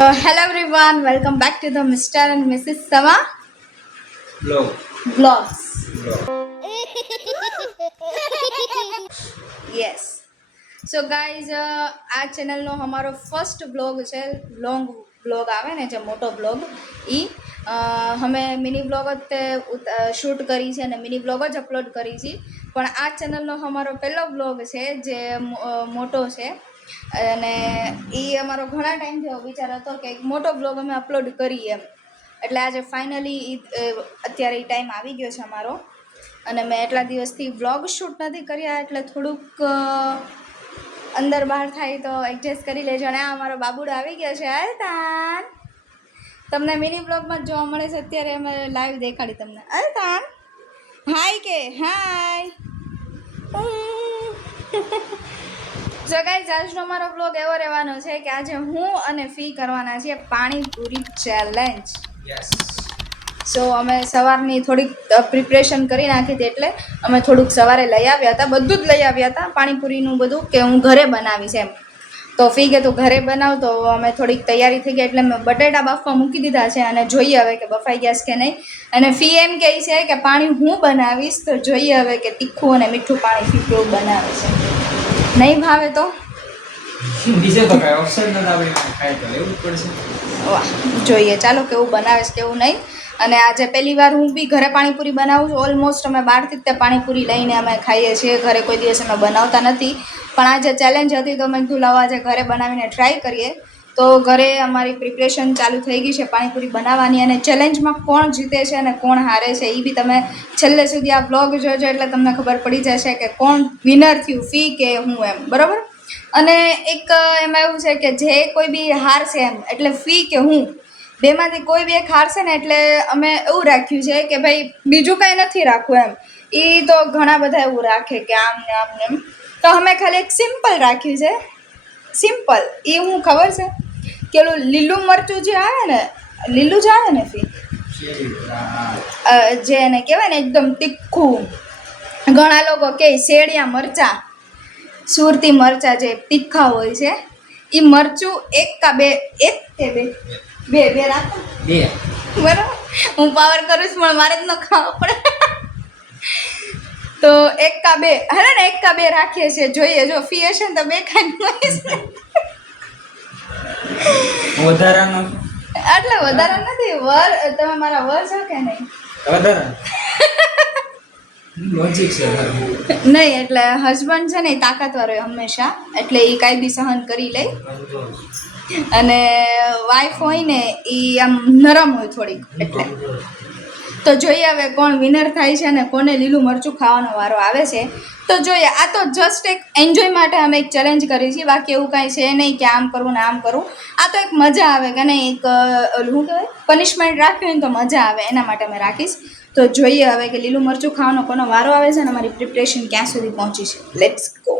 Hello everyone, welcome back to the Mr. and Mrs. Sama Vlog. vlogs. Vlog. Yes. So guys, આ ચેનલનો અમારો first blog છે. Long blog આવે ને જે મોટો બ્લોગ એ અમે મિની બ્લોગ જ શૂટ કરી છે અને મિની બ્લોગ જ અપલોડ કરી છે. પણ આ ચેનલનો અમારો પહેલો બ્લોગ છે જે મોટો છે અને એ અમારો ઘણા ટાઈમથી એવો વિચાર હતો કે એક મોટો બ્લોગ અમે અપલોડ કરીએ એમ. એટલે આજે ફાઇનલી અત્યારે એ ટાઈમ આવી ગયો છે અમારો અને મેં એટલા દિવસથી બ્લોગ શૂટ નથી કર્યા એટલે થોડુંક અંદર બહાર થાય તો એડજસ્ટ કરી લેજો. અને આ અમારો બાબુડો આવી ગયો છે. અલ્તાન તમને મિની બ્લોગમાં જોવા મળે છે. અત્યારે અમે લાઈવ દેખાડી તમને. અલ્તાન હાય કે હાય. સો ગાઈઝ, આજનો અમારો બ્લોગ એવો રહેવાનો છે કે આજે હું અને ફી કરવાના છીએ પાણીપુરી ચેલેન્જ. Yes. સો અમે સવારની થોડીક પ્રિપરેશન કરી નાખી હતી એટલે અમે થોડુંક સવારે લઈ આવ્યા હતા. બધું જ લઈ આવ્યા હતા પાણીપુરીનું બધું કે હું ઘરે બનાવીશ એમ. તો ફી કે તું ઘરે બનાવ તો અમે થોડીક તૈયારી થઈ ગઈ એટલે મેં બટેટા બાફવા મૂકી દીધા છે અને જોઈએ હવે કે બફાઈ ગયા છે કે નહીં. અને ફી એમ કહે છે કે પાણી હું બનાવીશ તો જોઈએ હવે કે તીખું અને મીઠું પાણી ફી કેવું બનાવે છે. નહીં ભાવે તો બીજે તો કઈ ઓપ્શન ન આવે ખાય તો લેવું જ પડશે. વાહ, જોઈએ ચાલો કેવું બનાવે છે કેવું નહીં. અને આજે પહેલી વાર હું બી ઘરે પાણીપુરી બનાવું છું. ઓલમોસ્ટ અમે બહારથી જ તે પાણીપુરી લઈને અમે ખાઈએ છીએ. ઘરે કોઈ દિવસ અમે બનાવતા નથી. પણ આજે ચેલેન્જ હતી તો મેં કીધું લાવો આજે ઘરે બનાવીને ટ્રાય કરીએ. તો ઘરે અમારી પ્રિપરેશન ચાલુ થઈ ગઈ છે પાણીપુરી બનાવવાની. અને ચેલેન્જમાં કોણ જીતે છે અને કોણ હારે છે એ બી તમે છેલ્લે સુધી આ બ્લોગ જોજો એટલે તમને ખબર પડી જશે કે કોણ વિનર થયું, ફી કે હું એમ. બરાબર. અને એક એમાં એવું છે કે જે કોઈ બી હારશે એમ એટલે ફી કે હું બેમાંથી કોઈ બી એક હારશે ને એટલે અમે એવું રાખ્યું છે કે ભાઈ બીજું કાંઈ નથી રાખવું એમ. એ તો ઘણા બધા એવું રાખે કે આમ ને આમ ને એમ. તો અમે ખાલી એક સિમ્પલ રાખ્યું છે. સિમ્પલ એ હું ખબર છે કે ઓલું લીલું મરચું જે આવે ને, લીલું જ આવે ને ફી જે એને કહેવાય ને એકદમ તીખું. ઘણા લોકો કહે શેડિયા મરચાં, સુરતી મરચાં જે તીખા હોય છે એ મરચું એક કે બે રાખો. બે બરાબર. હું પાવર કરું છું પણ મારે જ ન ખાવા પડે. તો એક કા બે હે ને, એક કા બે રાખીએ છીએ. જોઈએ જો ફી હશે ને તો બે ખાઈ વધારાનો એટલે વધારે નથી. વર તમે મારા વર છો કે નહીં? વધારા લોજિક છે નહીં એટલે હસબન્ડ છે ને એ તાકાતવાર હોય હંમેશા એટલે એ કાંઈ બી સહન કરી લે. અને વાઈફ હોય ને એ આમ નરમ હોય થોડીક એટલે. તો જોઈએ હવે કોણ વિનર થાય છે અને કોને લીલું મરચું ખાવાનો વારો આવે છે. તો જોઈએ. આ તો જસ્ટ એક એન્જોય માટે અમે એક ચેલેન્જ કરી છીએ. બાકી એવું કાંઈ છે નહીં કે આમ કરવું ને આમ કરવું. આ તો એક મજા આવે કે નહીં, એક શું કહેવાય પનિશમેન્ટ રાખવી હોય ને તો મજા આવે એના માટે અમે રાખીશ. તો જોઈએ હવે કે લીલું મરચું ખાવાનો કોનો વારો આવે છે અને અમારી પ્રિપરેશન ક્યાં સુધી પહોંચી છે. Let's go.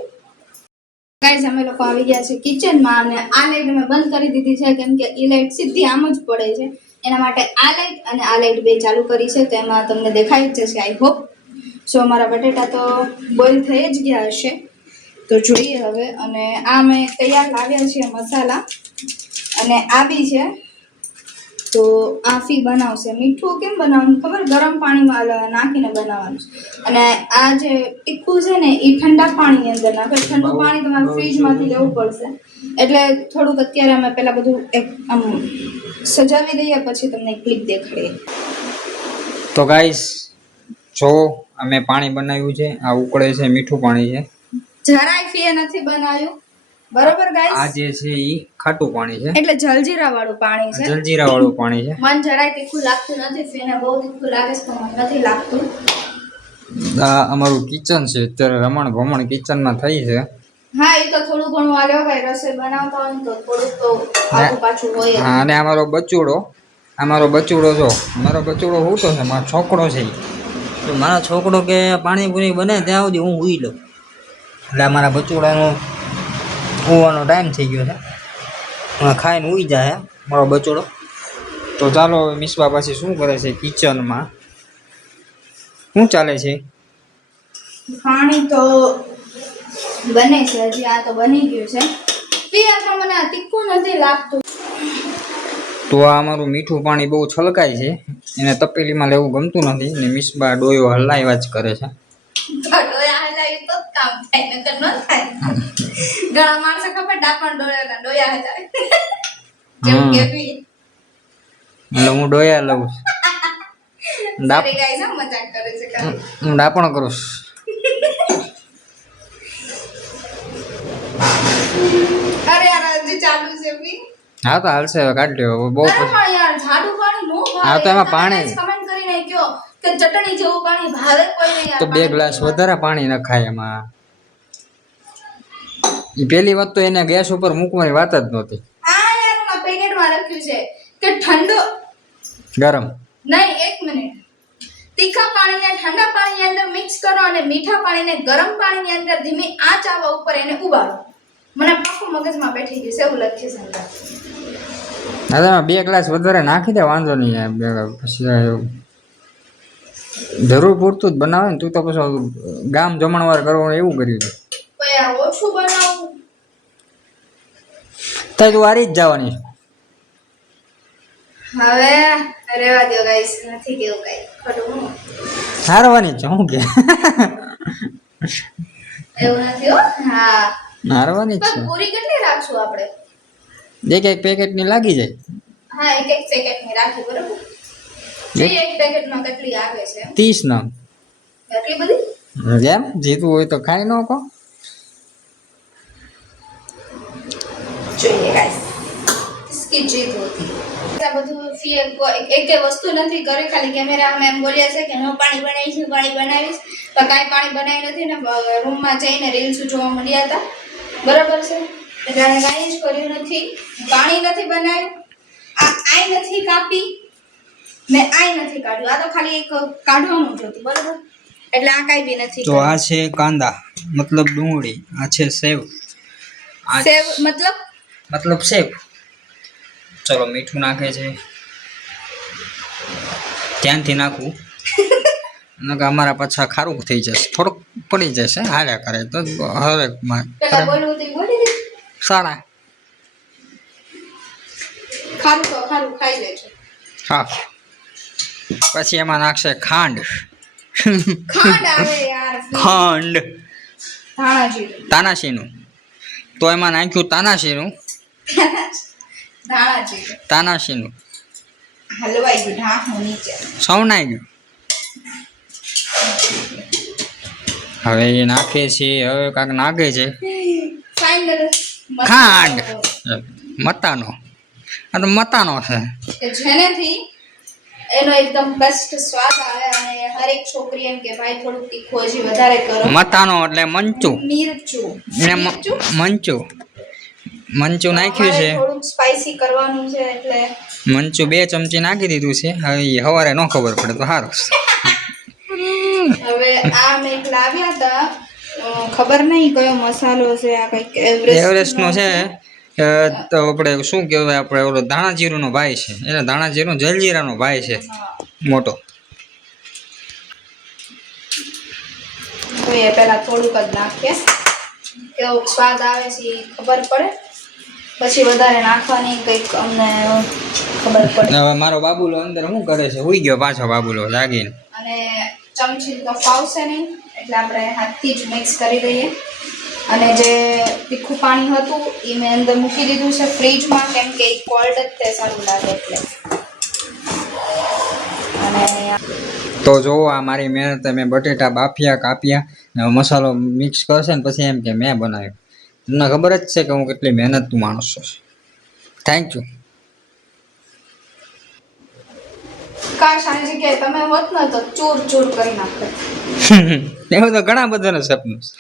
ગાઈઝ, અમે લોકો આવી ગયા છે કિચનમાં અને આ લાઈટ અમે બંધ કરી દીધી છે કેમ કે એ લાઈટ સીધી આમ જ પડે છે. એના માટે આ લાઈટ અને આ લાઈટ બે ચાલુ કરી છે. તો એમાં તમને દેખાઈ જ જશે આઈ હોપ. સો અમારા બટેટા તો બોઇલ થઈ જ ગયા હશે. તો જોઈએ હવે. અને આ મેં તૈયાર લાવ્યા છે મસાલા અને આ બી છે. તો આ ફી બનાવશે. મીઠું કેમ બનાવવાનું ખબર? ગરમ પાણીમાં નાખીને બનાવવાનું છે. અને આ જે તીખું છે ને એ ઠંડા પાણીની અંદર નાખે. ઠંડુ પાણી તમારે ફ્રીજમાંથી લેવું પડશે. એટલે થોડુંક અત્યારે અમે પહેલાં બધું એક આમ સજાવી દઈએ પછી તમને ક્લિપ દેખાડીએ. તો ગાઈસ જો અમે પાણી બનાવ્યું છે. આ ઉકળે છે, મીઠું પાણી છે. જરાય ફીએ નથી બનાવ્યું. બરોબર ગાઈસ. આ જે છે ઈ ખાટું પાણી છે એટલે જલજીરા વાળું પાણી છે. જલજીરા વાળું પાણી છે. મન જરાય તીખું લાગતું નથી. ફીને બહુ તીખું લાગે છે તો મને નથી લાગતું. આ અમારું કિચન છે. અત્યારે રમણ ભમણ કિચનમાં થઈ છે. હા, એ તો થોડું ઘણું આલ્યો ભાઈ. રસોઈ બનાવતા હોય ને તો થોડુંક તો આગું પાછું હોય. હા, અને અમારો બચુડો જો મારો બચુડો સૂતો છે. મારો છોકરો છે તો મારો છોકરો કે પાણીપુરી બને ત્યાં સુધી હું સૂઈ લઉં. એટલે મારા બચુડાનો સૂવાનો ટાઈમ થઈ ગયો છે. ખાઈને સૂઈ જાય મારો બચુડો. તો ચાલો મિસબા પાછી શું કરે છે કિચનમાં, શું ચાલે છે? પાણી તો બને છે હજી. આ તો બની ગયું છે. પિયા તો મને તીખું નથી લાગતું. તો આ અમારું મીઠું પાણી બહુ છલકાય છે, એને તપેલીમાં લેવું ગમતું નથી ને મિસબા ડોયો હલાવ્યા જ કરે છે. ડોયા હલાવી તો જ કામ થાય, નકર ન થાય. ઘણા માણસો ખબર ડાપણ ડોયા હલાવે. જેમ કે ભી એટલે હું ડોયા લઉં છું. સોરી ગાઈસ, હું મજાક કરું છું ખાલી. હું ડાપણ કરું છું. અરે યાર હજી ચાલુ છે ભી. હા તો હાલશે, હવે કાઢ લ્યો બહુ. અરે પણ યાર જાડું પાણી નો ભાવે. હા તો એમાં પાણી કમેન્ટ કરીને કયો કે ચટણી જેવું પાણી ભાવે કોઈને યાર. તો 2 ગ્લાસ વધારે પાણી નખાય એમાં. ઈ પહેલી વાત તો એને ગેસ ઉપર મૂકવાની વાત જ નહોતી. આ યાર ના પેકેટમાં લખ્યું છે કે ઠંડો ગરમ નહીં, 1 મિનિટ. તીખા પાણીને ઠંડા પાણીની અંદર મિક્સ કરો અને મીઠા પાણીને ગરમ પાણીની અંદર ધીમી આંચ આવવા ઉપર એને ઉબાળો. મને પાછું મગજમાં બેઠી ગયું છે એવું લખ્યું છે અંદર. હા તમે 2 ગ્લાસ વધારે નાખી દે, વાંધો નહીં. પછી જરૂર પૂરતું જ બનાવે ને. તું તો પછી ગામ જમણવાર કરવાનું એવું કર્યું છે. તો યાર ઓછું બનાવું. તો તું હારી જ જવાની છે. હવે રેવા દો ગાઈસ, નથી કેવું કઈ ખોટું. હારવાની જ છે હું કે. એવું નથી હો. હા હારવાની જ પણ પૂરી કેટલી રાખશું આપણે? છે. એક પેકેટ ની લાગી જાય. હા, એક પેકેટ ની રાખી બરોબર. એક પેકેટમાં કેટલી આવે છે? 30 ના. એટલી બધી? જેમ જીતું હોય તો ખાઈ નો કો. જોઈએ ગાઈસ, કિસકી જીત હોતી. આ બધું એક વસ્તુ નથી કરી, ખાલી કેમેરામાં એમ બોલ્યા છે કે હું પાણી બનાવીશ, પાણી બનાવીશ, પણ કાંઈ પાણી બનાવી નથી ને. રૂમમાં જઈને રીલ્સ જોવા મળ્યા હતા, બરાબર છે. એટલે કાંઈ જ કર્યું નથી, પાણી નથી બનાવ્યું, આઈ નથી કાપી ને આઈ નથી કાઢ્યું. આ તો ખાલી એક કાઢવાનું જ હતું, બરાબર. એટલે આ કાંઈ બી નથી. તો આ છે કાંદા, મતલબ ડુંગળી. આ છે સેવ. સેવ મતલબ સેવ. ચલો મીઠું નાખે છે, ધ્યાનથી નાખવું. નકર અમારા પાછા ખારું થઈ જશે, થોડુંક પડી જશે. હાલ્યા કરે તો હરેક માં સારા. ખારું ખાઈ લેજો. હા, પછી એમાં નાખશે ખાંડ. ખાંડ આવે યાર. ખાંડ ધાણા જીરું. તાનાશીનું. તો એમાં નાખ્યું તાનાશીનું. ધાણા જીરું. તાનાશીનું હલવાઈ ગયું ઢાંકણું નીચે. સૌનાઈ ગયું. હવે એ નાખે છે, હવે કાંક નાખે છે ફાઇનલ ખાંડ. મતાનો. આ તો મતાનો છે કે જેનેથી એનો એકદમ બેસ્ટ સ્વાદ આવે અને હરેક છોકરી એમ કે ભાઈ થોડુંક તીખું હજી વધારે કરો. મતાનો એટલે મંચું. મિરચું. મંચું નાખ્યું છે. થોડુંક સ્પાઈસી કરવાનું છે એટલે મંચું 2 ચમચી નાખી દીધું છે. હવે સવારે ન ખબર પડે તો સારું. હવે આ મેં લાવ્યા હતા, ખબર નહીં કયો મસાલો છે. આ કઈક એવરેસ્ટ નો છે. તો આપણે શું કહેવાય, આપણે ઓલો ધાણા નો ભાઈ છે. એટલે ધાણા જીરું જલજીરાનો ભાઈ છે મોટો. તો એ પહેલા થોડુંક જ નાખીએ, કેવો સ્વાદ આવે છે એ ખબર પડે, પછી વધારે નાખવાની કંઈક અમને ખબર પડે. હવે મારો બાબુલો અંદર શું કરે છે? હુઈ ગયો પાછો બાબુલો જાગીને. અને ચમચી તો ફાવશે નહીં એટલે આપણે હાથથી જ મિક્સ કરી દઈએ. અને જે તીખું પાણી હતું એ મેં અંદર મૂકી દીધું છે ફ્રીજમાં, કેમ કે એ કોલ્ડ જ તે સારું લાગે એટલે. અને તો જો આ મારી મહેનત, મેં બટેટા બાફ્યા, કાપ્યા, મસાલો મિક્સ કરશે ને પછી એમ કે મેં બનાવ્યું. તમને ખબર જ છે કે હું કેટલી મહેનતનું માણસ છું. Thank you. કાશ આની જગ્યાએ તમે હોત ને તો ચૂર ચૂર કરી નાખત. એવું તો ઘણા બધાનું સપનું છે.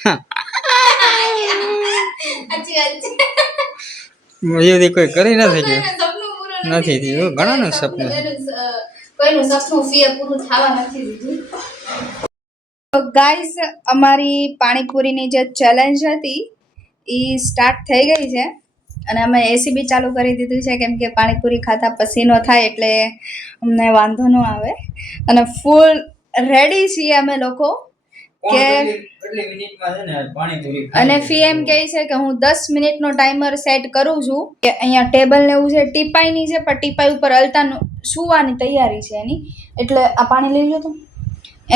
એ કોઈ કરી નથી ગયું, નથી થયું. ઘણાનું સપનું. કોઈનું સપનું પૂરું થવા નથી દીધું. ગાઈસ, અમારી પાણીપુરીની જે ચેલેન્જ હતી એ સ્ટાર્ટ થઈ ગઈ છે અને અમે એસી બી ચાલુ કરી દીધું છે, કેમ કે પાણીપુરી ખાતા પસીનો થાય એટલે અમને વાંધો ન આવે. અને ફૂલ રેડી છીએ અમે લોકો કે કેટલી મિનિટમાં છે ને પાણીપુરી ખાઈ અને લેવી. ફી એમ કહે છે કે હું 10 મિનિટનો ટાઈમર સેટ કરું છું કે અહીંયા ટેબલ ને એવું છે ટીપાઈની છે પણ ટીપાઈ ઉપર અલતાનું સુવાની તૈયારી છે એની એટલે આ પાણી લઈ લો તો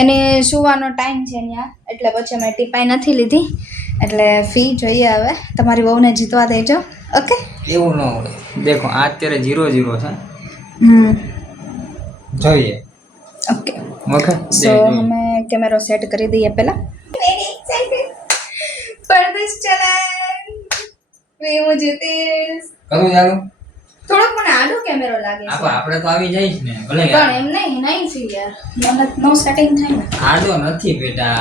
એને સુવાનો ટાઈમ છે ત્યાં એટલે પછી મેં ટીપાઈ નથી લીધી એટલે ફી જોઈએ હવે તમારી વહુને જીતવા દેજો ઓકે એવું ન હોય. દેખો આ અત્યારે 0-0 છે. જોઈએ. ઓકે ઓકે સો हमें कैमरा सेट કરી દઈએ પહેલા પરદેશ ચલાન વે મુझे તેસ કરું ચાલુ. થોડોક મને આડો કેમેરો લાગે છે આપણે તો આવી જઈશ ને ભલે પણ એમ નહીં ફી યાર મને નો સેટિંગ થાય ને આડો નથી બેટા.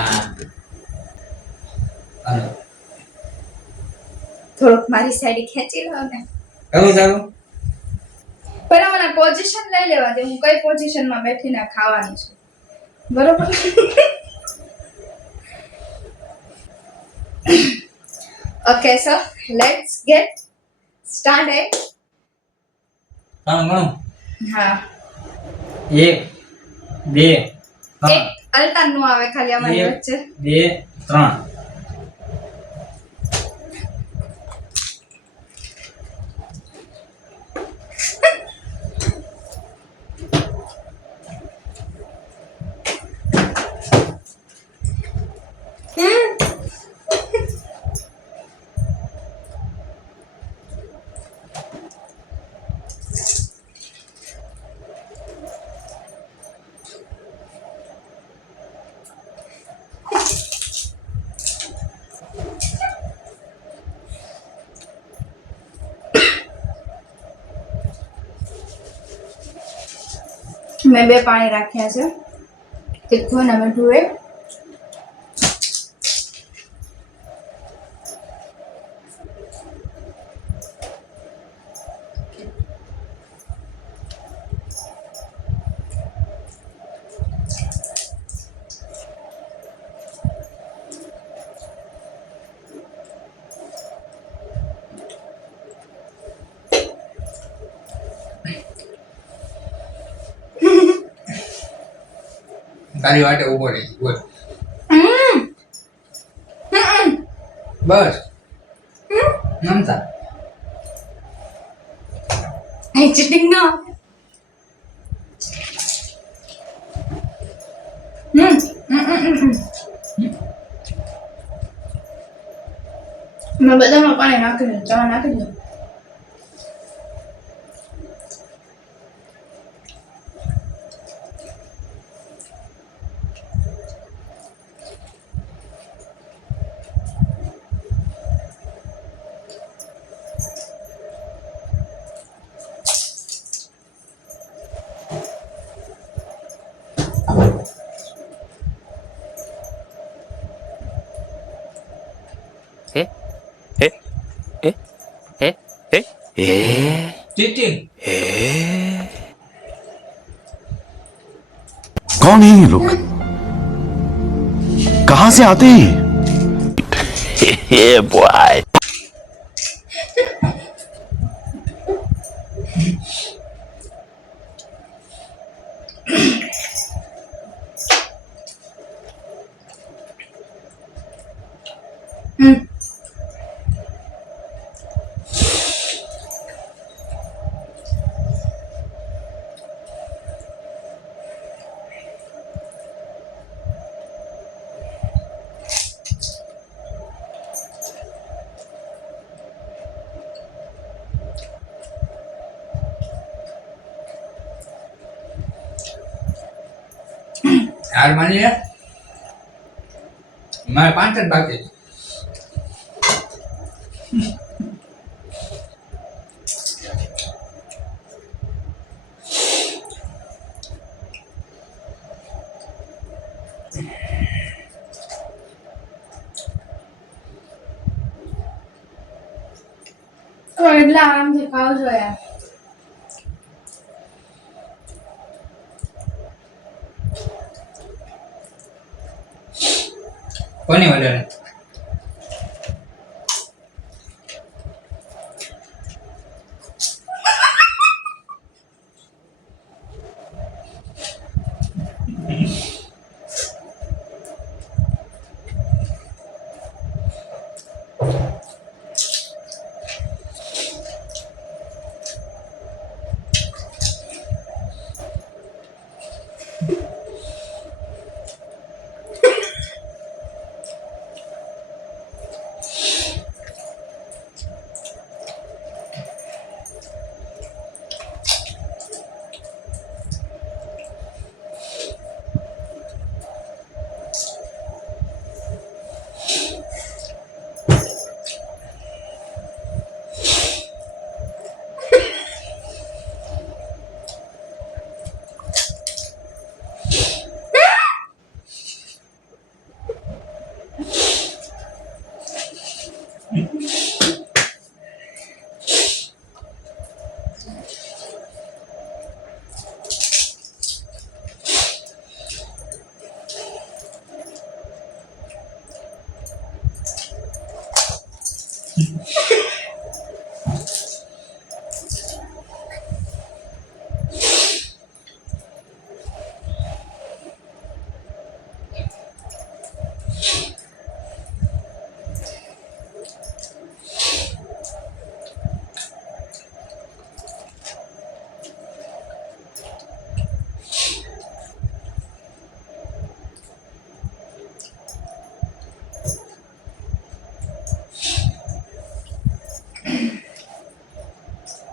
હાલો થોડોક મારી સાઈડ ખેંચી લો ને કરું ચાલુ. પહેલા મને પોઝિશન લઈ લેવા દે હું કઈ પોઝિશનમાં બેઠીને ખાવાની છું બરોબર okay so let's gate started ગણો. હા 1 2 એક અલતાન નું આવે ખાલી અમારી વચ્ચે 2 3. મેં 2 પાણી રાખ્યા છે તીખું ને મીઠું એક તારી વાટે ઉભો રહી બોલ. બસ નમતા ચીટિંગ ના મેં બધામાં પાણી નાખી દીધું ચા નાખી દીધું ચીટિંગ. कौन है ये लोग कहां से आते हैं ये बॉय હાર માની લે મારે 5 જ બાકી છે. તો એટલે આરામથી ખાવજો યાર કોની વધારે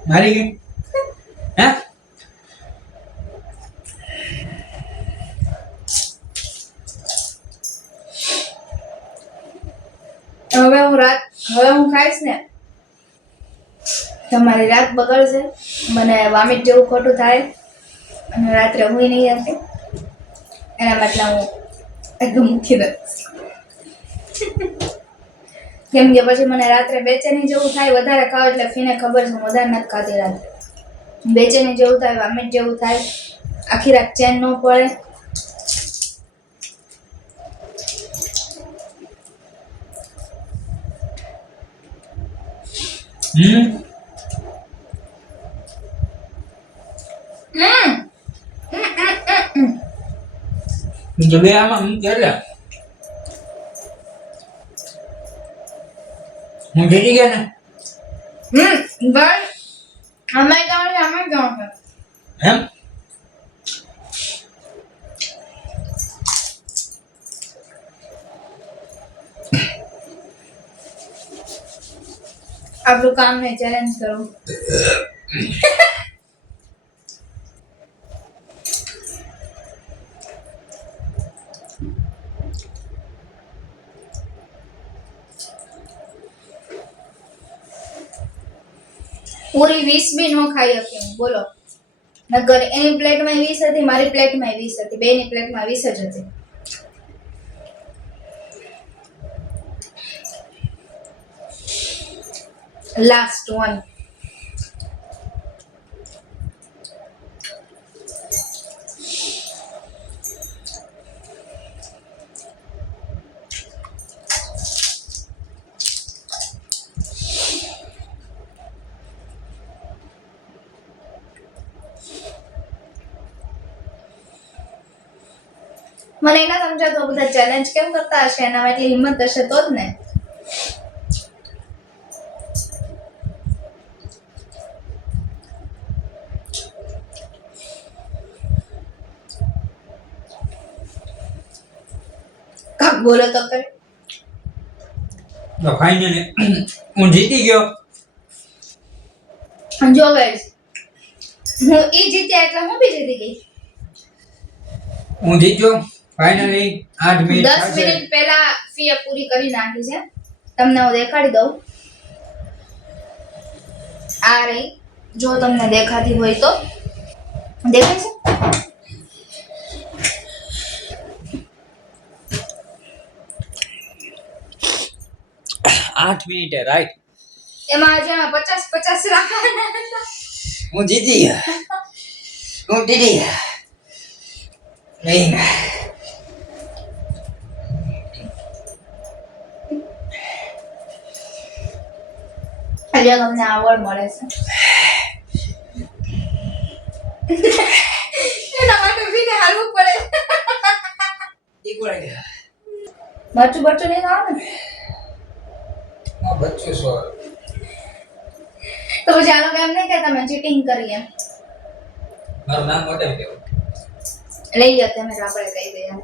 મારી ગઈ હે હવે હું ખાઈશ ને તમારી રાત બગડશે, મને વામિટ જેવું ખોટું થાય અને રાત્રે ઊંઘી નહીં આવતી, એના માટે હું એકદમ મૂકી દઈશ. કેમ કે પછી મને રાત્રે બેચેની જેવું થાય, વધારે ખાવ એટલે ફીને ખબર છે હું વધારે નથી ખાતી રાત્રે. બેચેની જેવું થાય, વામિટ જેવું થાય, આખી રાત ચેન ન પડે. જબે આમાં હું એટલે હું જીતી ગયા ને બસ અમે જાણ એમ આપણું કામ ને ચેલેન્જ કરું. પૂરી 20 બી નો ખાઈ શકી હું, બોલો. નગર એની પ્લેટમાં 20 હતી, મારી પ્લેટમાં 20 હતી, બેની પ્લેટમાં 20 જ હતી. Last one. મને એના સમજાતો બધા ચેલેન્જ કેમ કરતા હશે, એનામાં એટલી હિંમત હશે તો જ ને. કાક બોલો તો કરે. તો ફાઇનલી હું જીતી ગયો. જો ગાઈસ, હું ઈ જીત્યા એટલે હું બી જીતી ગઈ. હું જીત્યો ફાઇનલી 8 મિનિટ 10 મિનિટ પહેલા ફી પૂરી કરી નાખી છે. તમને હું દેખાડી દઉં. આ રહી, જો તમને દેખાતી હોય તો દેખાય છે. 8 મિનિટે રાઈટ. એમાં આજે 50-50 રાખવાના હતા. હું જીતી ગયા. હું જીતી ગયા. નહીં આજે તમને આવડ મળે છે. એના માટે ફીને હાલવું પડે. ઈકવાઈ ગયા. બચ્ચું નહીં ખાવ ને ના બચ્ચું સો તો પછી આ લોકો એમ નહીં કે તમે ચીટિંગ કરી એમ. મારું નામ મોટે કેવું લઈ લો તમે, આપણે કહી દઈએ.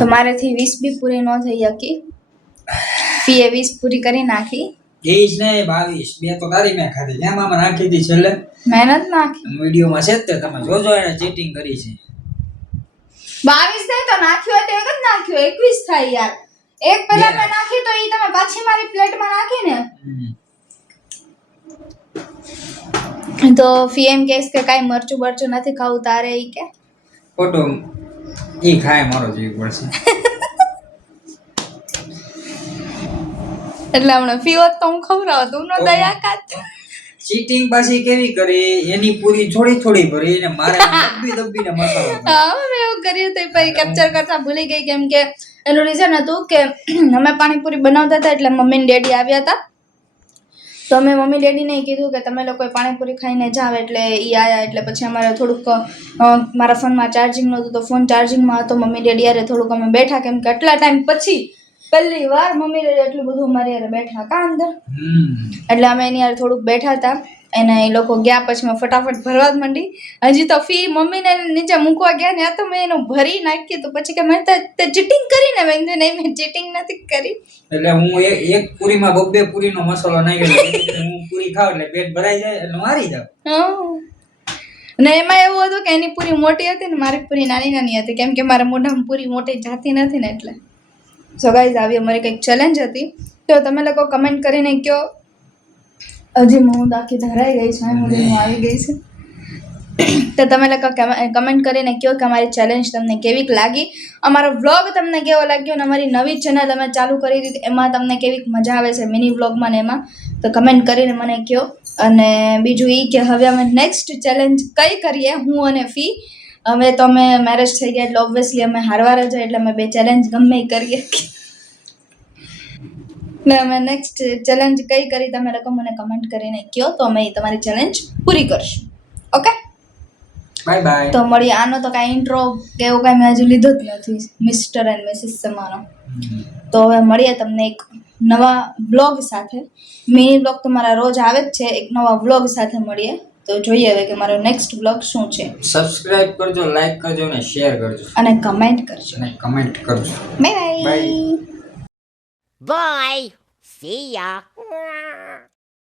તો મારેથી 20 બી પૂરી ન થઈ શકી. ફીએ 20 પૂરી કરી નાખી. 23 ને 22 બે તો તારી મેં ખાધી. જેમ આમાં નાખી હતી છેલ્લે મહેનત નાખી. વિડીયોમાં છે તે તમે જોજો, એને ચીટિંગ કરી છે. 22 નહીં તો નાખ્યું હોય તો એક જ નાખ્યું, 21 થાય યાર. એક પહેલા મેં નાખી તો ઈ તમે પાછી મારી પ્લેટમાં નાખી ને. તો ફી એમ કહેશ કે કાંઈ મરચું બરચું નથી ખાવું તારે, ઈ કે ફોટો ઈ ખાય મારો જીવ પડશે. એટલે હમણાં ફી હોત તો હું ખવડાવત, તું નો દયા કાત. ચીટિંગ પાછી કેવી કરી, એની પૂરી થોડી ભરી અને મારે દબીને મસાલો. હા મેં એવું કર્યું તો પછી કેપ્ચર કરતા ભૂલી ગઈ, કેમ કે એનું રીઝન હતું કે અમે પાણીપુરી બનાવતા હતા એટલે મમ્મી ને ડેડી આવ્યા હતા. તો અમે મમ્મી ડેડીને કીધું કે તમે લોકો પાણીપુરી ખાઈને જાવ, એટલે એ આવ્યા એટલે પછી અમારે થોડુંક મારા ફોનમાં ચાર્જિંગ નહોતું તો ફોન ચાર્જિંગમાં હતો. મમ્મી ડેડી યારે થોડુંક અમે બેઠા, કેમ કે આટલા ટાઈમ પછી પહેલી વાર મમ્મી એટલું બધું અમારી યાર બેઠા કા અંદર એટલે અમે એની યાર થોડુંક બેઠા હતા અને એ લોકો ગયા પછી મેં ફટાફટ ભરવા જ માંડી હજી તો ફી મમ્મીને નીચે મૂકવા ગયા ને આ તો મેં એનું ભરી નાખ્યું તો પછી કે મેં તે ચીટિંગ કરીને મેં કીધું નહીં મેં ચીટિંગ નથી કરી એટલે હું એક પૂરીમાં બબ્બે પૂરીનો મસાલો નાખ્યો હું પૂરી ખાવ એટલે પેટ ભરાઈ જાય એટલે મારી જાવ ને એમાં એવું હતું કે એની પૂરી મોટી હતી ને મારી પૂરી નાની નાની હતી કેમ કે મારા મોઢામાં પૂરી મોટી જાતી નથી ને એટલે સો ગાઈઝ આવી અમારી કંઈક ચેલેન્જ હતી તો તમે લોકો કમેન્ટ કરીને કહો હજી હું આખી ધરાઈ ગઈ છું હું આવી ગઈ છું તો તમે લોકો કમેન્ટ કરીને કહો કે અમારી ચેલેન્જ તમને કેવીક લાગી અમારો વ્લોગ તમને કેવો લાગ્યો અને અમારી નવી ચેનલ અમે ચાલુ કરી દીધી એમાં તમને કેવીક મજા આવે છે મિની વ્લોગમાં ને એમાં તો કમેન્ટ કરીને મને કહો અને બીજું એ કે હવે અમે નેક્સ્ટ ચેલેન્જ કઈ કરીએ હું અને ફી હવે તો અમે મેરેજ થઈ ગયા એટલે ઓબ્વિયસલી અમે હારવાર જ એટલે અમે બે ચેલેન્જ ગમે એ કરીએ ને અમે નેક્સ્ટ ચેલેન્જ કઈ કરી તમે લોકો મને કમેન્ટ કરીને કહો તો અમે તમારી ચેલેન્જ પૂરી કરશું ઓકે બાય બાય તો મળીએ આનો તો કાંઈ ઇન્ટ્રો કે એવું કાંઈ મેં હજુ લીધો જ નથી મિસ્ટર એન્ડ મિસિસ સમાનો તો હવે મળીએ તમને એક નવા બ્લોગ સાથે મિની બ્લોગ તો મારા રોજ આવે જ છે એક નવા બ્લોગ સાથે મળીએ તો જોઈએ હવે કે મારો નેક્સ્ટ બ્લોગ શું છે સબસ્ક્રાઇબ કરજો લાઈક કરજો અને શેર કરજો અને કમેન્ટ કરજો અને કમેન્ટ કરજો bye bye Bye. See ya.